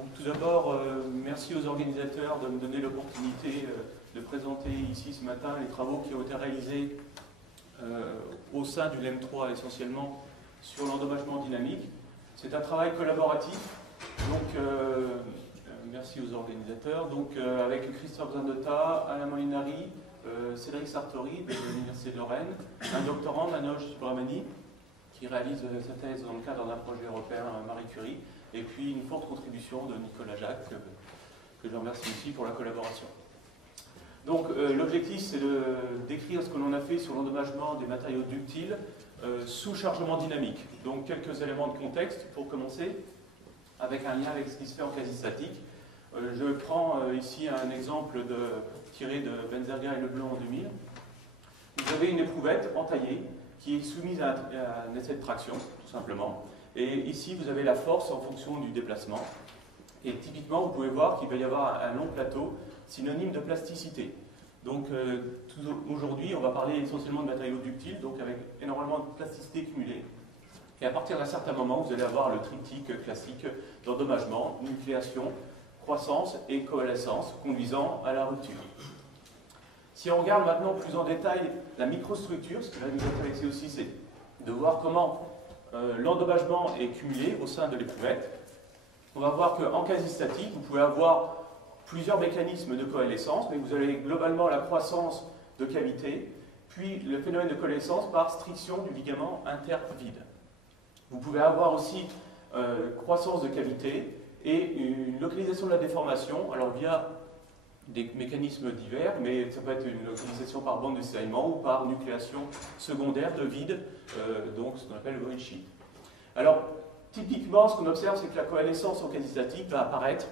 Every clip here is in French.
Donc tout d'abord, merci aux organisateurs de me donner l'opportunité de présenter ici ce matin les travaux qui ont été réalisés au sein du LEM3 essentiellement sur l'endommagement dynamique. C'est un travail collaboratif, donc merci aux organisateurs, donc avec Christophe Zanotta, Alain Molinari, Cédric Sartori de l'Université de Lorraine, un doctorant, Manoj Subramani, qui réalise sa thèse dans le cadre d'un projet européen Marie Curie, et puis une forte contribution de Nicolas Jacques, que je remercie aussi pour la collaboration. Donc l'objectif, c'est de décrire ce que l'on a fait sur l'endommagement des matériaux ductiles sous chargement dynamique. Donc quelques éléments de contexte pour commencer, avec un lien avec ce qui se fait en quasi-statique. Je prends ici un exemple tiré de Benzerga et Leblanc en 2000. Vous avez une éprouvette entaillée qui est soumise à un essai de traction, tout simplement. Et ici, vous avez la force en fonction du déplacement. Et typiquement, vous pouvez voir qu'il va y avoir un long plateau, synonyme de plasticité. Donc aujourd'hui, on va parler essentiellement de matériaux ductiles, donc avec énormément de plasticité cumulée. Et à partir d'un certain moment, vous allez avoir le triptyque classique d'endommagement, nucléation, croissance et coalescence, conduisant à la rupture. Si on regarde maintenant plus en détail la microstructure, ce qui va nous intéresser aussi, c'est de voir comment l'endommagement est cumulé au sein de l'éprouvette. On va voir qu'en quasi-statique, vous pouvez avoir plusieurs mécanismes de coalescence, mais vous avez globalement la croissance de cavité, puis le phénomène de coalescence par striction du ligament intervide. Vous pouvez avoir aussi croissance de cavité et une localisation de la déformation, alors via des mécanismes divers, mais ça peut être une localisation par bande de cisaillement ou par nucléation secondaire de vide, donc ce qu'on appelle le void sheet. Alors, typiquement, ce qu'on observe, c'est que la coalescence en quasi-statique va apparaître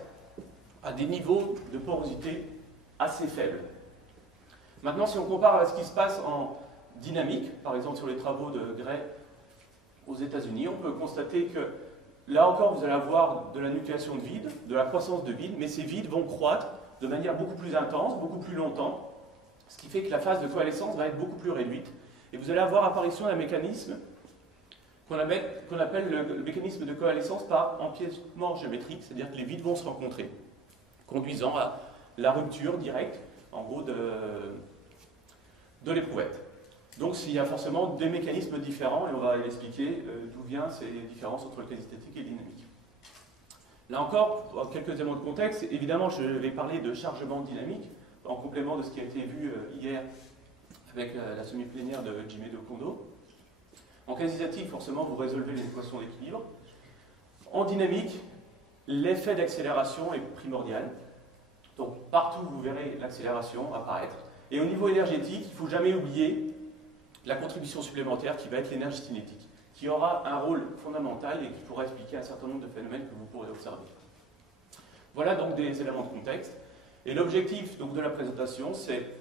à des niveaux de porosité assez faibles. Maintenant, si on compare à ce qui se passe en dynamique, par exemple sur les travaux de Gray aux États-Unis, on peut constater que là encore, vous allez avoir de la nucléation de vide, de la croissance de vide, mais ces vides vont croître de manière beaucoup plus intense, beaucoup plus longtemps, ce qui fait que la phase de coalescence va être beaucoup plus réduite. Et vous allez avoir apparition d'un mécanisme qu'on appelle le mécanisme de coalescence par empiètement géométrique, c'est-à-dire que les vides vont se rencontrer, conduisant à la rupture directe, en gros, de l'éprouvette. Donc il y a forcément des mécanismes différents, et on va expliquer d'où viennent ces différences entre le quasi-statique et le dynamique. Là encore, pour quelques éléments de contexte, évidemment, je vais parler de chargement dynamique, en complément de ce qui a été vu hier avec la semi-plénière de Jimédo Kondo. En quasi-statique, forcément, vous résolvez les équations d'équilibre. En dynamique, l'effet d'accélération est primordial. Donc, partout, vous verrez l'accélération apparaître. Et au niveau énergétique, il ne faut jamais oublier la contribution supplémentaire qui va être l'énergie cinétique, qui aura un rôle fondamental et qui pourra expliquer un certain nombre de phénomènes que vous pourrez observer. Voilà donc des éléments de contexte. Et l'objectif donc de la présentation, c'est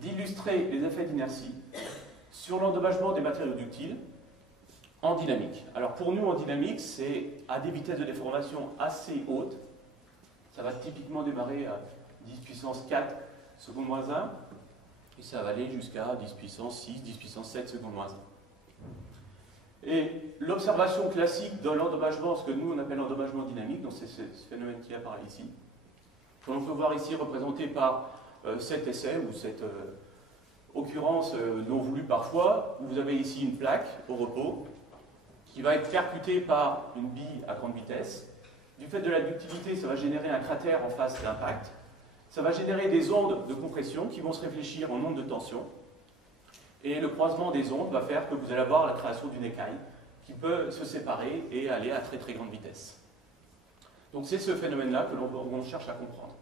d'illustrer les effets d'inertie sur l'endommagement des matériaux ductiles en dynamique. Alors pour nous, en dynamique, c'est à des vitesses de déformation assez hautes. Ça va typiquement démarrer à 10 puissance 4 secondes moins 1, et ça va aller jusqu'à 10 puissance 6, 10 puissance 7 secondes moins 1. Et l'observation classique dans l'endommagement, ce que nous on appelle l'endommagement dynamique, donc c'est ce phénomène qui apparaît ici, que l'on peut voir ici représenté par cet essai ou cette occurrence non voulue parfois, où vous avez ici une plaque au repos qui va être percutée par une bille à grande vitesse. Du fait de la ductilité, ça va générer un cratère en face d'impact. Ça va générer des ondes de compression qui vont se réfléchir en ondes de tension. Et le croisement des ondes va faire que vous allez avoir la création d'une écaille qui peut se séparer et aller à très très grande vitesse. Donc c'est ce phénomène-là que l'on cherche à comprendre.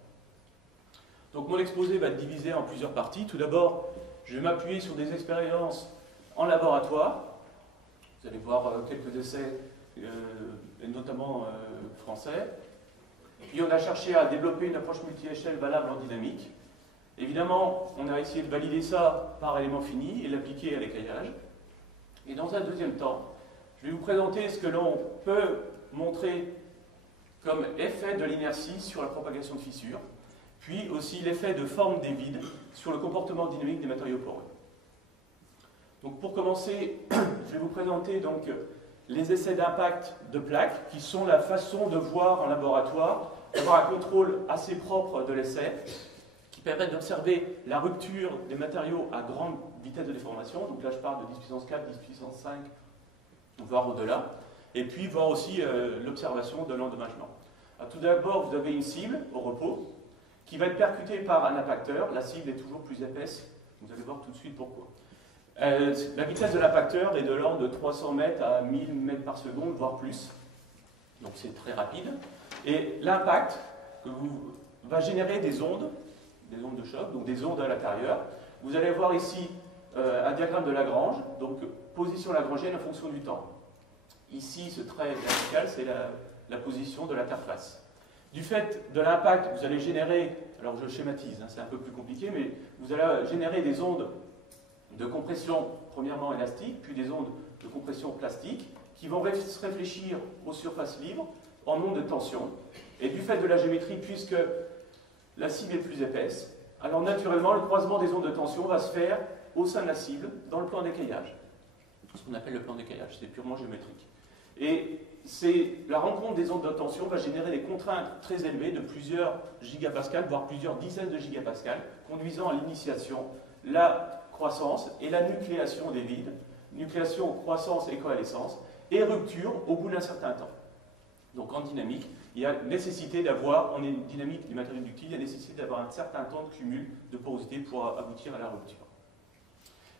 Donc mon exposé va être divisé en plusieurs parties. Tout d'abord, je vais m'appuyer sur des expériences en laboratoire. Vous allez voir quelques essais, notamment français. Puis on a cherché à développer une approche multi-échelle valable en dynamique. Évidemment, on a essayé de valider ça par élément fini et l'appliquer à l'écaillage. Et dans un deuxième temps, je vais vous présenter ce que l'on peut montrer comme effet de l'inertie sur la propagation de fissures, puis aussi l'effet de forme des vides sur le comportement dynamique des matériaux poreux. Donc pour commencer, je vais vous présenter donc les essais d'impact de plaques, qui sont la façon de voir en laboratoire, d'avoir un contrôle assez propre de l'essai, qui permet d'observer la rupture des matériaux à grande vitesse de déformation. Donc là, je parle de 10 puissance 4, 10 puissance 5, voire au-delà. Et puis voir aussi l'observation de l'endommagement. Tout d'abord, vous avez une cible au repos qui va être percutée par un impacteur. La cible est toujours plus épaisse. Vous allez voir tout de suite pourquoi. La vitesse de l'impacteur est de l'ordre de 300 mètres à 1000 mètres par seconde, voire plus. Donc c'est très rapide. Et l'impact va générer des ondes de choc, donc des ondes à l'intérieur. Vous allez voir ici un diagramme de Lagrange, donc position lagrangienne en fonction du temps. Ici, ce trait vertical, c'est la position de l'interface. Du fait de l'impact, vous allez générer, alors je schématise, hein, c'est un peu plus compliqué, mais vous allez générer des ondes de compression premièrement élastique, puis des ondes de compression plastique, qui vont se réfléchir aux surfaces libres en ondes de tension. Et du fait de la géométrie, puisque la cible est plus épaisse, alors naturellement, le croisement des ondes de tension va se faire au sein de la cible, dans le plan d'écaillage. Ce qu'on appelle le plan d'écaillage, c'est purement géométrique. Et la rencontre des ondes de tension va générer des contraintes très élevées de plusieurs gigapascales, voire plusieurs dizaines de gigapascales, conduisant à l'initiation, la croissance et la nucléation des vides, nucléation, croissance et coalescence, et rupture au bout d'un certain temps. Donc en dynamique, il y a nécessité d'avoir, en dynamique des matériaux ductiles, il y a nécessité d'avoir un certain temps de cumul de porosité pour aboutir à la rupture.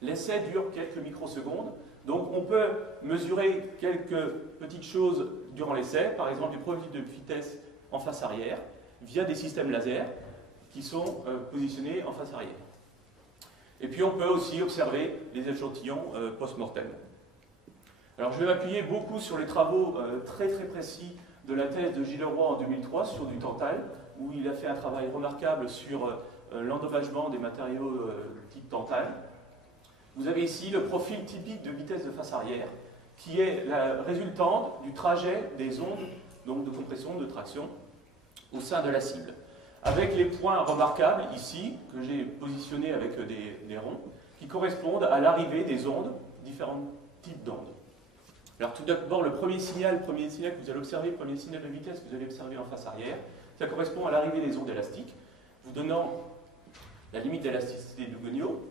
L'essai dure quelques microsecondes. Donc on peut mesurer quelques petites choses durant l'essai, par exemple du profil de vitesse en face arrière, via des systèmes laser qui sont positionnés en face arrière. Et puis on peut aussi observer les échantillons post-mortem. Alors je vais m'appuyer beaucoup sur les travaux très précis de la thèse de Gilles Leroy en 2003 sur du tantal, où il a fait un travail remarquable sur l'endommagement des matériaux type tantal. Vous avez ici le profil typique de vitesse de face arrière, qui est la résultante du trajet des ondes donc de compression, de traction, au sein de la cible. Avec les points remarquables ici, que j'ai positionnés avec des ronds, qui correspondent à l'arrivée des ondes, différents types d'ondes. Alors tout d'abord, le premier signal que vous allez observer, le premier signal de vitesse que vous allez observer en face arrière, ça correspond à l'arrivée des ondes élastiques, vous donnant la limite d'élasticité de Lugoniot.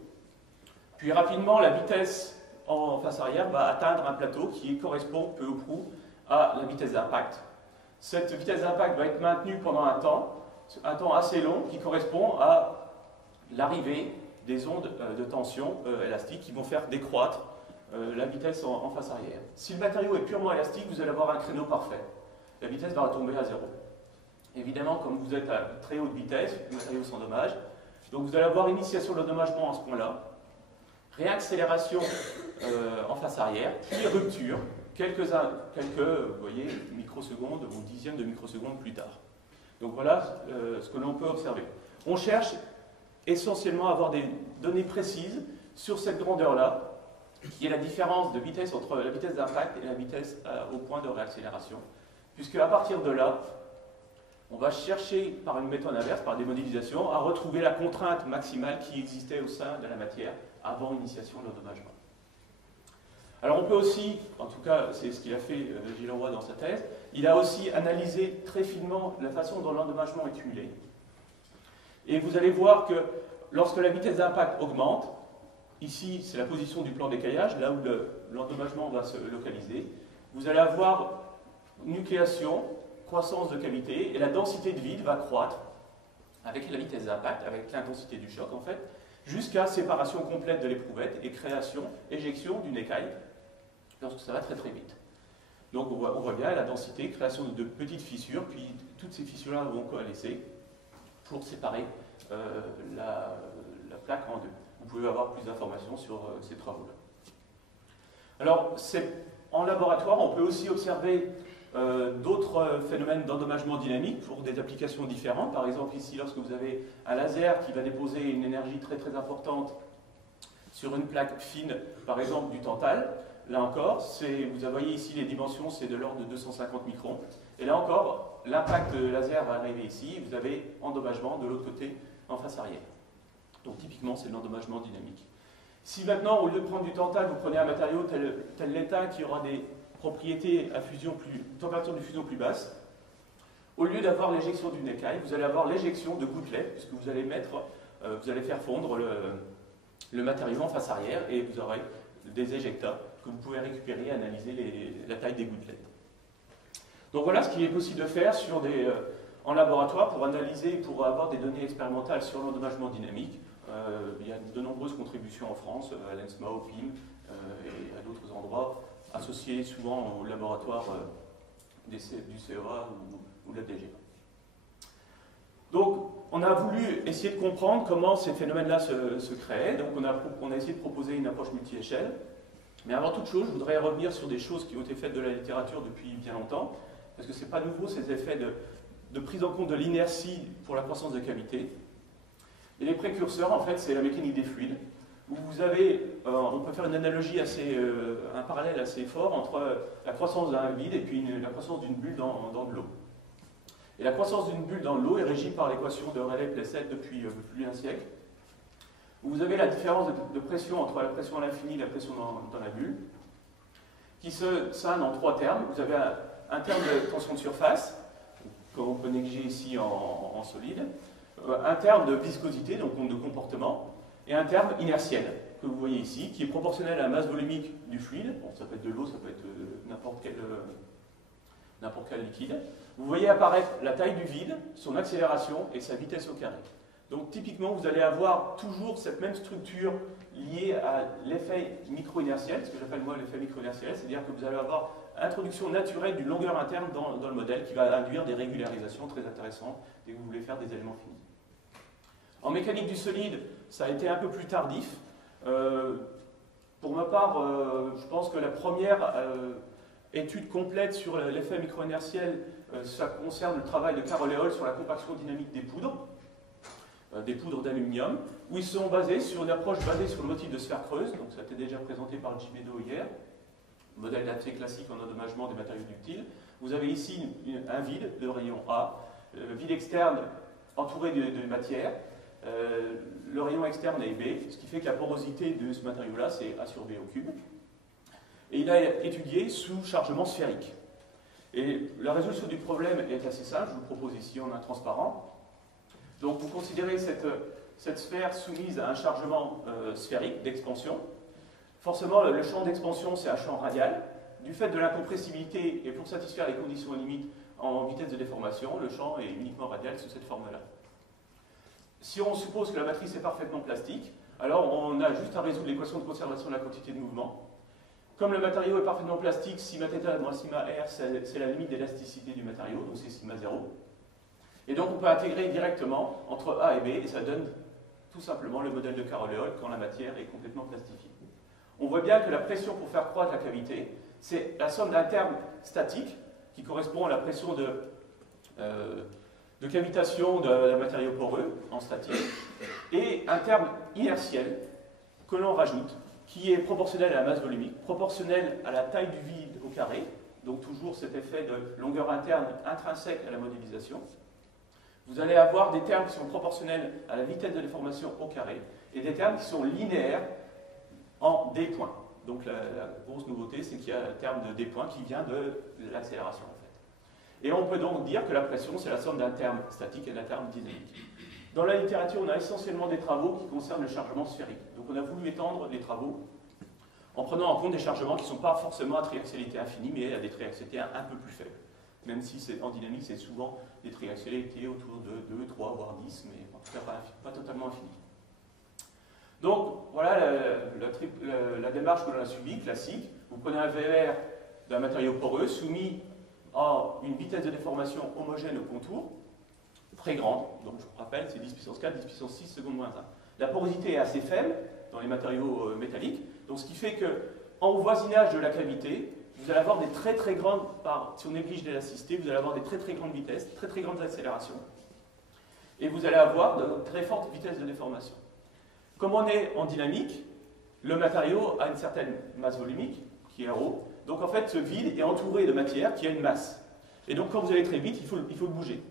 Puis rapidement, la vitesse en face arrière va atteindre un plateau qui correspond peu ou prou à la vitesse d'impact. Cette vitesse d'impact va être maintenue pendant un temps assez long qui correspond à l'arrivée des ondes de tension élastique qui vont faire décroître la vitesse en face arrière. Si le matériau est purement élastique, vous allez avoir un créneau parfait. La vitesse va retomber à zéro. Évidemment, comme vous êtes à très haute vitesse, le matériau s'endommage. Donc vous allez avoir initiation de l'endommagement à ce point-là, réaccélération en face arrière, puis rupture, quelques vous voyez, microsecondes ou dixièmes de microsecondes plus tard. Donc voilà ce que l'on peut observer. On cherche essentiellement à avoir des données précises sur cette grandeur-là, qui est la différence de vitesse entre la vitesse d'impact et la vitesse au point de réaccélération. Puisque à partir de là, on va chercher par une méthode inverse, par des modélisations, à retrouver la contrainte maximale qui existait au sein de la matière avant l'initiation de l'endommagement. Alors on peut aussi, en tout cas c'est ce qu'il a fait Gilles Leroy dans sa thèse, il a aussi analysé très finement la façon dont l'endommagement est cumulé. Et vous allez voir que lorsque la vitesse d'impact augmente, ici c'est la position du plan d'écaillage, là où l'endommagement va se localiser, vous allez avoir nucléation, croissance de cavité, et la densité de vide va croître avec la vitesse d'impact, avec l'intensité du choc en fait, jusqu'à séparation complète de l'éprouvette et création, éjection d'une écaille, lorsque ça va très vite. Donc on voit bien la densité, création de petites fissures, puis toutes ces fissures-là vont coalescer pour séparer la plaque en deux. Vous pouvez avoir plus d'informations sur ces travaux-là. Alors, en laboratoire, on peut aussi observer d'autres phénomènes d'endommagement dynamique pour des applications différentes. Par exemple, ici, lorsque vous avez un laser qui va déposer une énergie très importante sur une plaque fine, par exemple du tantal, là encore, vous voyez ici les dimensions, c'est de l'ordre de 250 microns. Et là encore, l'impact laser va arriver ici, vous avez endommagement de l'autre côté, en face arrière. Donc typiquement, c'est de l'endommagement dynamique. Si maintenant, au lieu de prendre du tantal, vous prenez un matériau tel l'étain qui aura des propriété à température de fusion plus basse, au lieu d'avoir l'éjection d'une écaille, vous allez avoir l'éjection de gouttelettes, puisque vous allez faire fondre le matériau en face arrière, et vous aurez des éjectats que vous pouvez récupérer et analyser la taille des gouttelettes. Donc voilà ce qu'il est possible de faire en laboratoire pour analyser, pour avoir des données expérimentales sur l'endommagement dynamique. Il y a de nombreuses contributions en France, à l'ENSMA, au PIM et à d'autres endroits, associés souvent au laboratoire du CEA ou de la DGA. Donc, on a voulu essayer de comprendre comment ces phénomènes-là se créaient. Donc, on a essayé de proposer une approche multi-échelle. Mais avant toute chose, je voudrais revenir sur des choses qui ont été faites de la littérature depuis bien longtemps, parce que ce n'est pas nouveau, ces effets de prise en compte de l'inertie pour la croissance de cavité. Et les précurseurs, en fait, c'est la mécanique des fluides, où vous avez, on peut faire une analogie un parallèle assez fort entre la croissance d'un vide et puis la croissance d'une bulle dans de l'eau. Et la croissance d'une bulle dans de l'eau est régie par l'équation de Rayleigh-Plesset depuis plus d'un siècle, où vous avez la différence de pression entre la pression à l'infini et la pression dans la bulle, qui se scinde en trois termes. Vous avez un terme de tension de surface, qu'on peut négliger ici en solide, un terme de viscosité, donc de comportement, et un terme inertiel, que vous voyez ici, qui est proportionnel à la masse volumique du fluide. Bon, ça peut être de l'eau, ça peut être n'importe quel liquide. Vous voyez apparaître la taille du vide, son accélération et sa vitesse au carré. Donc typiquement, vous allez avoir toujours cette même structure liée à l'effet micro-inertiel, ce que j'appelle moi l'effet micro-inertiel, c'est-à-dire que vous allez avoir introduction naturelle d'une longueur interne dans le modèle qui va induire des régularisations très intéressantes dès que vous voulez faire des éléments finis. En mécanique du solide, ça a été un peu plus tardif. Pour ma part, je pense que la première étude complète sur l'effet micro-inertiel, ça concerne le travail de Carol et Hall sur la compaction dynamique des poudres d'aluminium, où ils sont basés sur une approche basée sur le motif de sphère creuse, donc ça a été déjà présenté par J. Meadow hier, modèle assez classique en endommagement des matériaux ductiles. Vous avez ici un vide de rayon A, vide externe entouré de matière, le rayon externe est B, ce qui fait que la porosité de ce matériau-là, c'est A sur B au cube. Et il a étudié sous chargement sphérique. Et la résolution du problème est assez simple, je vous propose ici en un transparent. Donc vous considérez cette sphère soumise à un chargement sphérique d'expansion. Forcément, le champ d'expansion, c'est un champ radial. Du fait de l'incompressibilité et pour satisfaire les conditions limites en vitesse de déformation, le champ est uniquement radial sous cette forme-là. Si on suppose que la matrice est parfaitement plastique, alors on a juste à résoudre l'équation de conservation de la quantité de mouvement. Comme le matériau est parfaitement plastique, sigma θ moins sigma r, c'est la limite d'élasticité du matériau, donc c'est sigma 0. Et donc on peut intégrer directement entre A et B, et ça donne tout simplement le modèle de Carol et Hall quand la matière est complètement plastifiée. On voit bien que la pression pour faire croître la cavité, c'est la somme d'un terme statique, qui correspond à la pression de cavitation d'un matériau poreux en statique, et un terme inertiel que l'on rajoute, qui est proportionnel à la masse volumique, proportionnel à la taille du vide au carré, donc toujours cet effet de longueur interne intrinsèque à la modélisation. Vous allez avoir des termes qui sont proportionnels à la vitesse de déformation au carré, et des termes qui sont linéaires en D points. Donc la grosse nouveauté, c'est qu'il y a un terme de D points qui vient de l'accélération en fait. Et on peut donc dire que la pression, c'est la somme d'un terme statique et d'un terme dynamique. Dans la littérature, on a essentiellement des travaux qui concernent le chargement sphérique. Donc on a voulu étendre les travaux en prenant en compte des chargements qui ne sont pas forcément à triaxialité infinie, mais à des triaxialités un peu plus faibles. Même si en dynamique, c'est souvent des triaxialités autour de 2, 3, voire 10, mais en tout cas pas totalement infinies. Donc voilà la démarche que l'on a suivie, classique. Vous prenez un VR d'un matériau poreux soumis à une vitesse de déformation homogène au contour, très grande, donc je vous rappelle, c'est 10 puissance 4, 10 puissance 6 secondes moins 1. La porosité est assez faible dans les matériaux métalliques, donc ce qui fait qu'en voisinage de la cavité, vous allez avoir des très très grandes, si on néglige l'élasticité, vous allez avoir des très très grandes vitesses, très très grandes accélérations, et vous allez avoir de très fortes vitesses de déformation. Comme on est en dynamique, le matériau a une certaine masse volumique, qui est rho, donc en fait ce vide est entouré de matière qui a une masse. Et donc quand vous allez très vite, il faut le bouger.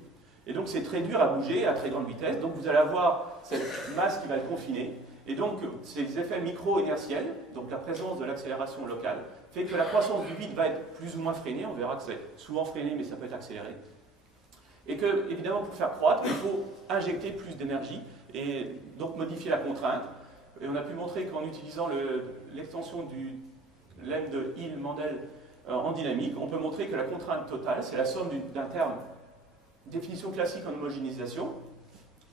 Et donc c'est très dur à bouger à très grande vitesse, donc vous allez avoir cette masse qui va être confinée, et donc ces effets micro-inertiels, donc la présence de l'accélération locale, fait que la croissance du vide va être plus ou moins freinée. On verra que c'est souvent freiné, mais ça peut être accéléré. Et que, évidemment, pour faire croître, il faut injecter plus d'énergie et donc modifier la contrainte. Et on a pu montrer qu'en utilisant l'extension du lemme de Hill-Mandel en dynamique, on peut montrer que la contrainte totale, c'est la somme d'un terme, définition classique en homogénéisation,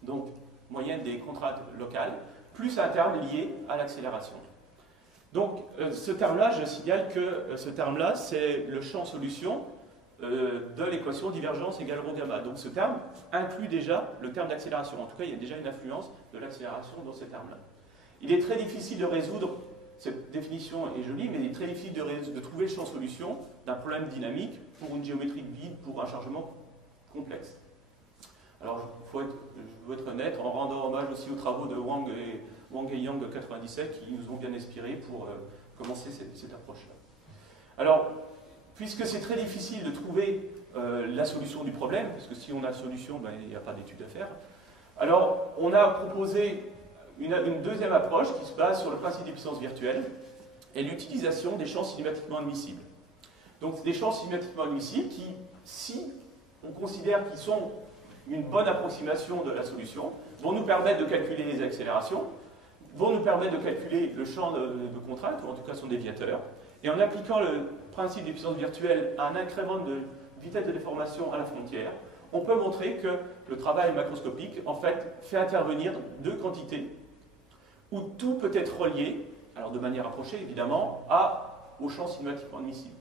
donc moyenne des contraintes locales, plus un terme lié à l'accélération. Donc ce terme-là, je signale que ce terme-là, c'est le champ solution de l'équation divergence égale rho gamma. Donc ce terme inclut déjà le terme d'accélération. En tout cas, il y a déjà une influence de l'accélération dans ces termes-là. Il est très difficile de résoudre, cette définition est jolie, mais il est très difficile de trouver le champ solution d'un problème dynamique pour une géométrie de vide, pour un chargement complexe. Alors, je veux être honnête, en rendant hommage aussi aux travaux de Wang et Yang de 97 qui nous ont bien inspirés pour commencer cette approche-là. Alors, puisque c'est très difficile de trouver la solution du problème, parce que si on a la solution, ben, il n'y a pas d'étude à faire, alors on a proposé une deuxième approche qui se base sur le principe des puissances virtuelles et l'utilisation des champs cinématiquement admissibles. Donc des champs cinématiquement admissibles qui, si on considère qu'ils sont une bonne approximation de la solution, vont nous permettre de calculer les accélérations, vont nous permettre de calculer le champ de contrainte, ou en tout cas son déviateur, et en appliquant le principe des puissances virtuelles à un incrément de vitesse de déformation à la frontière, on peut montrer que le travail macroscopique, en fait, fait intervenir deux quantités où tout peut être relié, alors de manière approchée évidemment, au champ cinématiquement admissible.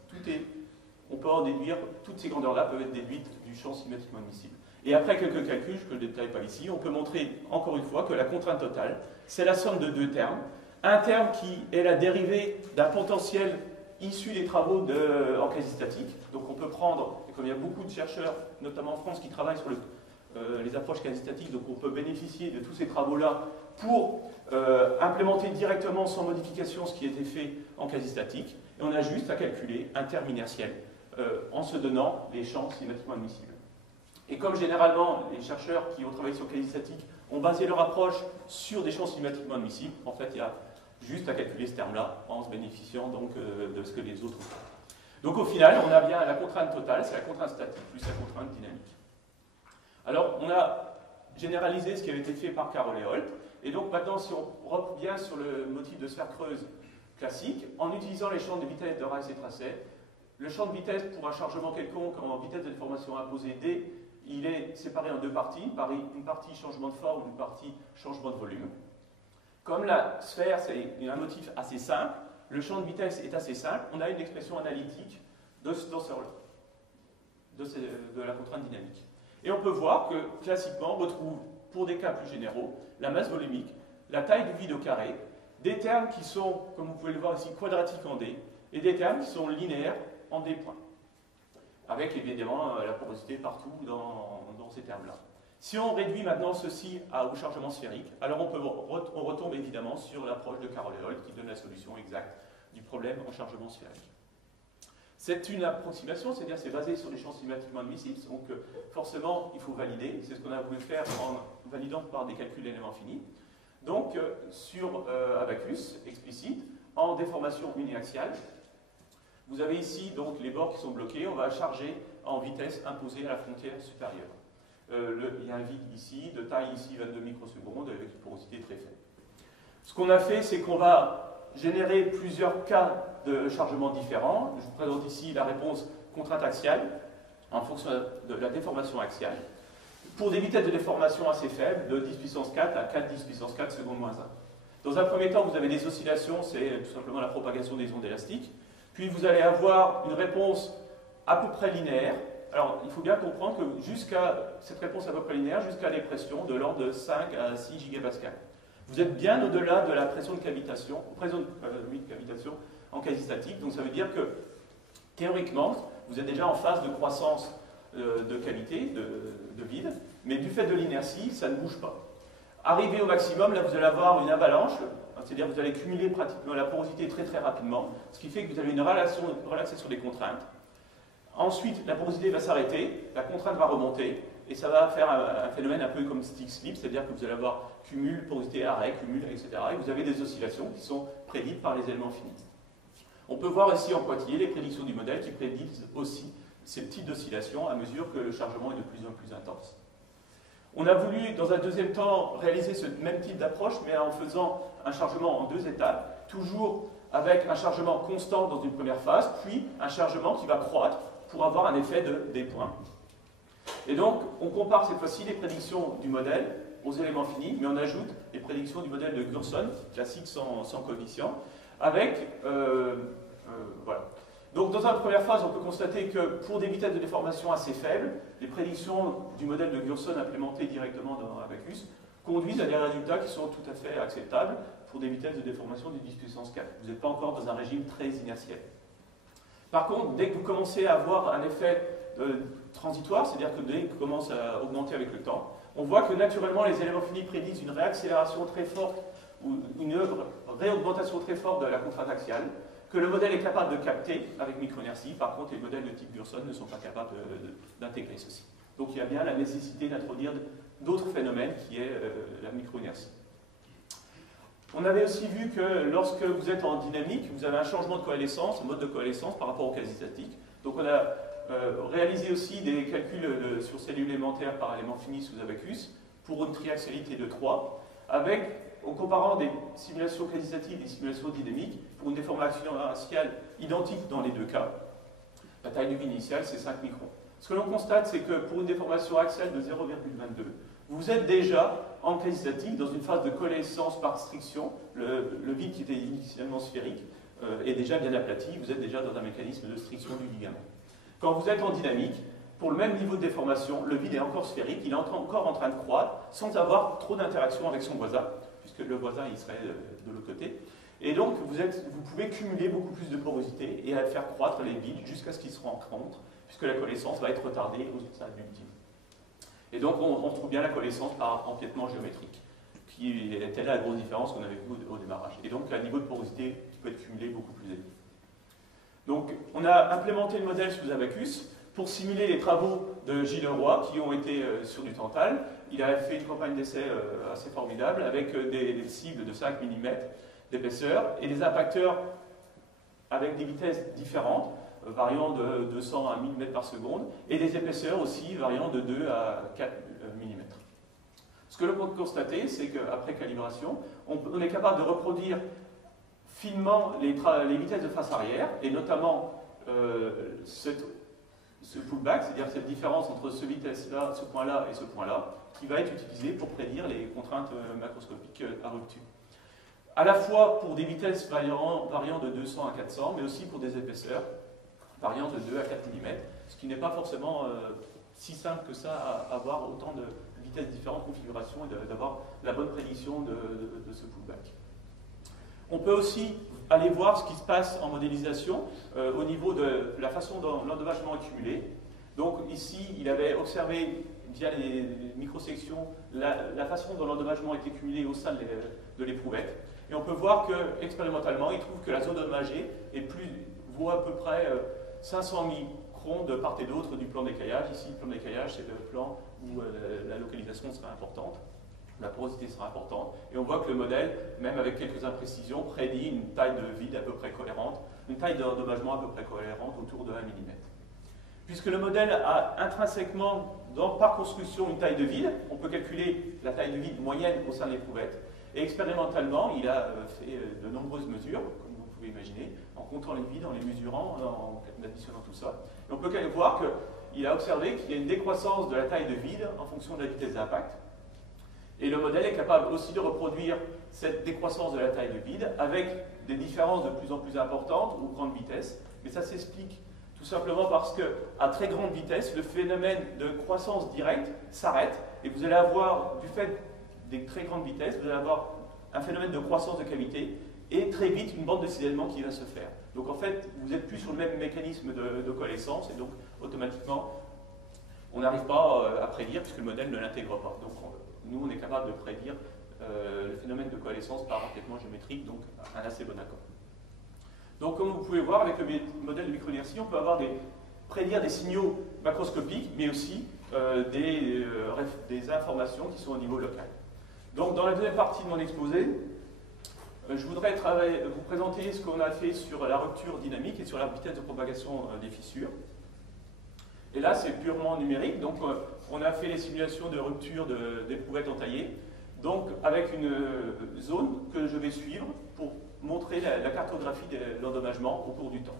On peut en déduire, toutes ces grandeurs-là peuvent être déduites du champ cinématiquement admissible. Et après quelques calculs, je ne le détaille pas ici, on peut montrer encore une fois que la contrainte totale, c'est la somme de deux termes. Un terme qui est la dérivée d'un potentiel issu des travaux en quasi-statique. Donc on peut prendre, et comme il y a beaucoup de chercheurs, notamment en France, qui travaillent sur les approches quasi-statiques, donc on peut bénéficier de tous ces travaux-là pour implémenter directement sans modification ce qui a été fait en quasi-statique. Et on a juste à calculer un terme inertiel en se donnant les champs cinématiquement admissibles. Et comme généralement les chercheurs qui ont travaillé sur quasi-statique ont basé leur approche sur des champs cinématiquement admissibles, en fait il y a juste à calculer ce terme-là en se bénéficiant donc de ce que les autres font. Donc au final, on a bien la contrainte totale, c'est la contrainte statique plus la contrainte dynamique. Alors on a généralisé ce qui avait été fait par Carroll et Holt, et donc maintenant si on revient sur le motif de sphère creuse classique, en utilisant les champs de vitesse de Rice et Tracey, le champ de vitesse pour un chargement quelconque en vitesse de déformation imposée D, il est séparé en deux parties, une partie changement de forme, une partie changement de volume. Comme la sphère, c'est un motif assez simple, le champ de vitesse est assez simple, on a une expression analytique de la contrainte dynamique. Et on peut voir que, classiquement, on retrouve, pour des cas plus généraux, la masse volumique, la taille du vide au carré, des termes qui sont, comme vous pouvez le voir ici, quadratiques en D, et des termes qui sont linéaires en D points, avec évidemment la porosité partout dans ces termes-là. Si on réduit maintenant ceci au chargement sphérique, alors on retombe évidemment sur l'approche de Carroll et Holt qui donne la solution exacte du problème en chargement sphérique. C'est une approximation, c'est-à-dire c'est basé sur les champs cinématiquement admissibles, donc forcément il faut valider, c'est ce qu'on a voulu faire en validant par des calculs d'éléments finis. Donc sur Abacus explicite, en déformation uniaxiale, vous avez ici donc les bords qui sont bloqués, on va charger en vitesse imposée à la frontière supérieure. Il y a un vide ici, de taille ici 22 microsecondes, avec une porosité très faible. Ce qu'on a fait, c'est qu'on va générer plusieurs cas de chargement différents. Je vous présente ici la réponse contrainte axiale, en fonction de la déformation axiale, pour des vitesses de déformation assez faibles, de 10 puissance 4 à 4 10 puissance 4 secondes moins 1. Dans un premier temps, vous avez des oscillations, c'est tout simplement la propagation des ondes élastiques. Puis vous allez avoir une réponse à peu près linéaire. Alors, il faut bien comprendre que jusqu'à cette réponse à peu près linéaire, jusqu'à des pressions de l'ordre de 5 à 6 gigapascales. Vous êtes bien au-delà de la pression de cavitation, en quasi-statique. Donc ça veut dire que, théoriquement, vous êtes déjà en phase de croissance de cavité, de vide, mais du fait de l'inertie, ça ne bouge pas. Arrivé au maximum, là, vous allez avoir une avalanche, c'est-à-dire que vous allez cumuler pratiquement la porosité très très rapidement, ce qui fait que vous avez une relaxation des contraintes. Ensuite, la porosité va s'arrêter, la contrainte va remonter, et ça va faire un phénomène un peu comme stick-slip, c'est-à-dire que vous allez avoir cumul, porosité, arrêt, cumul, etc. Et vous avez des oscillations qui sont prédites par les éléments finis. On peut voir ici en pointillé les prédictions du modèle qui prédisent aussi ces types d'oscillations à mesure que le chargement est de plus en plus intense. On a voulu, dans un deuxième temps, réaliser ce même type d'approche, mais en faisant un chargement en 2 étapes, toujours avec un chargement constant dans une première phase, puis un chargement qui va croître pour avoir un effet des points. Et donc, on compare cette fois-ci les prédictions du modèle aux éléments finis, mais on ajoute les prédictions du modèle de Ghurson, classique sans coefficient, avec... voilà. Donc, dans une première phase, on peut constater que pour des vitesses de déformation assez faibles, les prédictions du modèle de Ghurson implémentées directement dans Abaqus conduisent à des résultats qui sont tout à fait acceptables pour des vitesses de déformation de 10 puissance 4. Vous n'êtes pas encore dans un régime très inertiel. Par contre, dès que vous commencez à avoir un effet transitoire, c'est-à-dire que dès que vous commencez à augmenter avec le temps, on voit que naturellement les éléments finis prédisent une réaccélération très forte ou une réaugmentation très forte de la contrainte axiale, que le modèle est capable de capter avec micro-inertie. Par contre, les modèles de type Ghurson ne sont pas capables d'intégrer ceci. Donc il y a bien la nécessité d'introduire d'autres phénomènes qui est la micro-inertie. On avait aussi vu que lorsque vous êtes en dynamique, vous avez un changement de coalescence, un mode de coalescence par rapport au quasi-statique. Donc on a réalisé aussi des calculs sur cellules élémentaires par élément fini sous Abaqus pour une triaxialité de 3, en comparant des simulations quasi-statiques et des simulations dynamiques pour une déformation axiale identique dans les 2 cas. La taille du vide initial, c'est 5 microns. Ce que l'on constate, c'est que pour une déformation axiale de 0,22, vous êtes déjà en quasi-statique dans une phase de coalescence par striction. Le vide qui était initialement sphérique est déjà bien aplati, vous êtes déjà dans un mécanisme de striction du ligament. Quand vous êtes en dynamique, pour le même niveau de déformation, le vide est encore sphérique, il est encore en train de croître sans avoir trop d'interaction avec son voisin, puisque le voisin il serait de l'autre côté. Et donc vous pouvez cumuler beaucoup plus de porosité et faire croître les vides jusqu'à ce qu'ils se rencontrent, puisque la coalescence va être retardée au stade ultime. Et donc on trouve bien la coalescence par empiètement géométrique, qui était la grosse différence qu'on avait vue au démarrage. Et donc un niveau de porosité qui peut être cumulé beaucoup plus élevé. Donc on a implémenté le modèle sous Abaqus pour simuler les travaux de Gilles Leroy qui ont été sur du Tantale. Il a fait une campagne d'essai assez formidable avec des cibles de 5 mm d'épaisseur et des impacteurs avec des vitesses différentes, variant de 200 à 1000 mètres par seconde, et des épaisseurs aussi variant de 2 à 4 mm. Ce que l'on peut constater, c'est qu'après calibration, on est capable de reproduire finement les vitesses de face arrière, et notamment ce pullback, c'est-à-dire cette différence entre ce vitesse-là, ce point-là et ce point-là, qui va être utilisé pour prédire les contraintes macroscopiques à rupture. À la fois pour des vitesses variant de 200 à 400, mais aussi pour des épaisseurs variant de 2 à 4 mm, ce qui n'est pas forcément si simple que ça à avoir autant de vitesses différentes, configurations, et d'avoir la bonne prédiction de ce pullback. On peut aussi aller voir ce qui se passe en modélisation au niveau de la façon dont l'endommagement est cumulé. Donc ici, il avait observé via les microsections la façon dont l'endommagement était cumulé au sein de l'éprouvette. Et on peut voir qu'expérimentalement, il trouve que la zone endommagée vaut à peu près 500 microns de part et d'autre du plan d'écaillage. Ici, le plan d'écaillage, c'est le plan où la localisation sera importante. La porosité sera importante, et on voit que le modèle, même avec quelques imprécisions, prédit une taille de vide à peu près cohérente, une taille d'endommagement à peu près cohérente autour de 1 mm. Puisque le modèle a intrinsèquement, par construction, une taille de vide, on peut calculer la taille de vide moyenne au sein de l'éprouvette, et expérimentalement, il a fait de nombreuses mesures, comme vous pouvez imaginer, en comptant les vides, en les mesurant, en additionnant tout ça. Et on peut quand même voir qu'il a observé qu'il y a une décroissance de la taille de vide en fonction de la vitesse d'impact. Et le modèle est capable aussi de reproduire cette décroissance de la taille de vide avec des différences de plus en plus importantes ou grande vitesse. Mais ça s'explique tout simplement parce qu'à très grande vitesse, le phénomène de croissance directe s'arrête et vous allez avoir, du fait des très grandes vitesses, vous allez avoir un phénomène de croissance de cavité et très vite une bande de cisaillement qui va se faire. Donc en fait, vous n'êtes plus sur le même mécanisme de coalescence et donc automatiquement, on n'arrive pas à prédire puisque le modèle ne l'intègre pas. Donc nous, on est capable de prédire le phénomène de coalescence par empiètement géométrique, donc un assez bon accord. Donc comme vous pouvez voir, avec le modèle de micro-inertie, on peut prédire des signaux macroscopiques, mais aussi des informations qui sont au niveau local. Donc dans la deuxième partie de mon exposé, Je voudrais vous présenter ce qu'on a fait sur la rupture dynamique et sur la vitesse de propagation des fissures. Et là, c'est purement numérique. Donc, on a fait les simulations de rupture d'éprouvettes entaillées, donc avec une zone que je vais suivre pour montrer la cartographie de l'endommagement au cours du temps.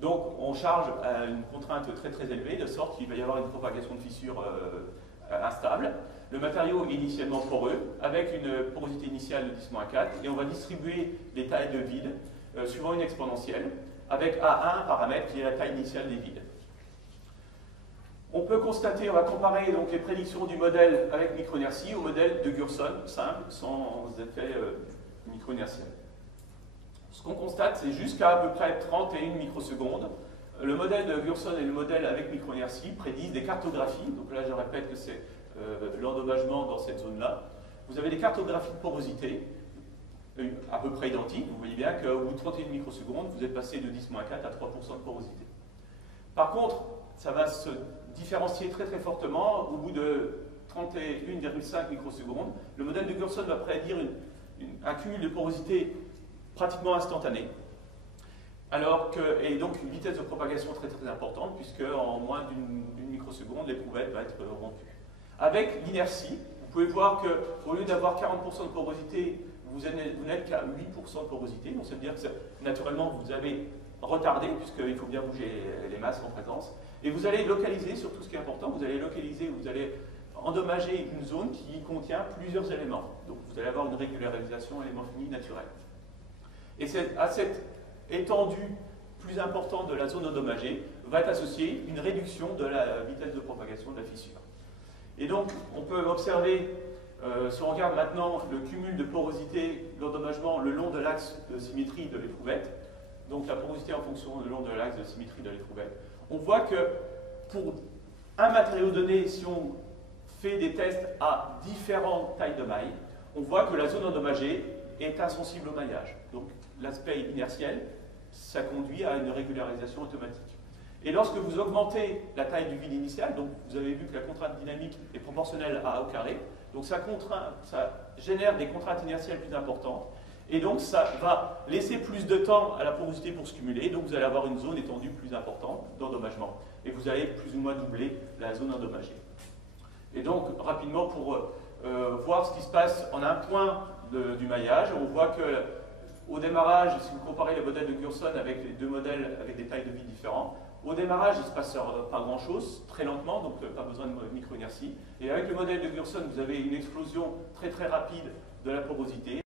Donc, on charge à une contrainte très très élevée, de sorte qu'il va y avoir une propagation de fissures instable. Le matériau est initialement poreux, avec une porosité initiale de 10-4, et on va distribuer les tailles de vide suivant une exponentielle, avec A1 paramètre qui est la taille initiale des vides. On peut constater, on va comparer donc les prédictions du modèle avec micro-inertie au modèle de Gurson, simple, sans effet micro-inertiel. Ce qu'on constate, c'est jusqu'à peu près 31 microsecondes, le modèle de Gurson et le modèle avec micro-inertie prédisent des cartographies. Donc là, je répète que c'est l'endommagement dans cette zone-là. Vous avez des cartographies de porosité à peu près identiques. Vous voyez bien qu'au bout de 31 microsecondes, vous êtes passé de 10-4 à 3% de porosité. Par contre, ça va se différencier très très fortement au bout de 31,5 microsecondes. Le modèle de Gurson va prédire un cumul de porosité pratiquement instantané. Et donc une vitesse de propagation très très importante, puisque en moins d'une microseconde, l'éprouvette va être rompue. Avec l'inertie, vous pouvez voir qu'au lieu d'avoir 40% de porosité, vous n'êtes qu'à 8% de porosité. Donc ça veut dire que naturellement vous avez retardé, puisqu'il faut bien bouger les masses en présence. Et vous allez localiser, surtout ce qui est important, vous allez localiser, vous allez endommager une zone qui contient plusieurs éléments. Donc vous allez avoir une régularisation élément fini naturel. Et à cette étendue plus importante de la zone endommagée va être associée une réduction de la vitesse de propagation de la fissure. Et donc, on peut observer, si on regarde maintenant le cumul de porosité, l'endommagement le long de l'axe de symétrie de l'éprouvette, donc la porosité en fonction le long de l'axe de symétrie de l'éprouvette, on voit que pour un matériau donné, si on fait des tests à différentes tailles de mailles, on voit que la zone endommagée est insensible au maillage. Donc, l'aspect inertiel, ça conduit à une régularisation automatique. Et lorsque vous augmentez la taille du vide initial, donc vous avez vu que la contrainte dynamique est proportionnelle à A au carré, donc ça génère des contraintes inertielles plus importantes, et donc ça va laisser plus de temps à la porosité pour se cumuler, donc vous allez avoir une zone étendue plus importante d'endommagement, et vous allez plus ou moins doubler la zone endommagée. Et donc, rapidement, pour voir ce qui se passe en un point du maillage, on voit que au démarrage, si vous comparez les modèles de Gurson avec les deux modèles avec des tailles de vide différents, au démarrage, il ne se passe pas grand-chose, très lentement, donc pas besoin de micro-inertie. Et avec le modèle de Gurson, vous avez une explosion très très rapide de la porosité.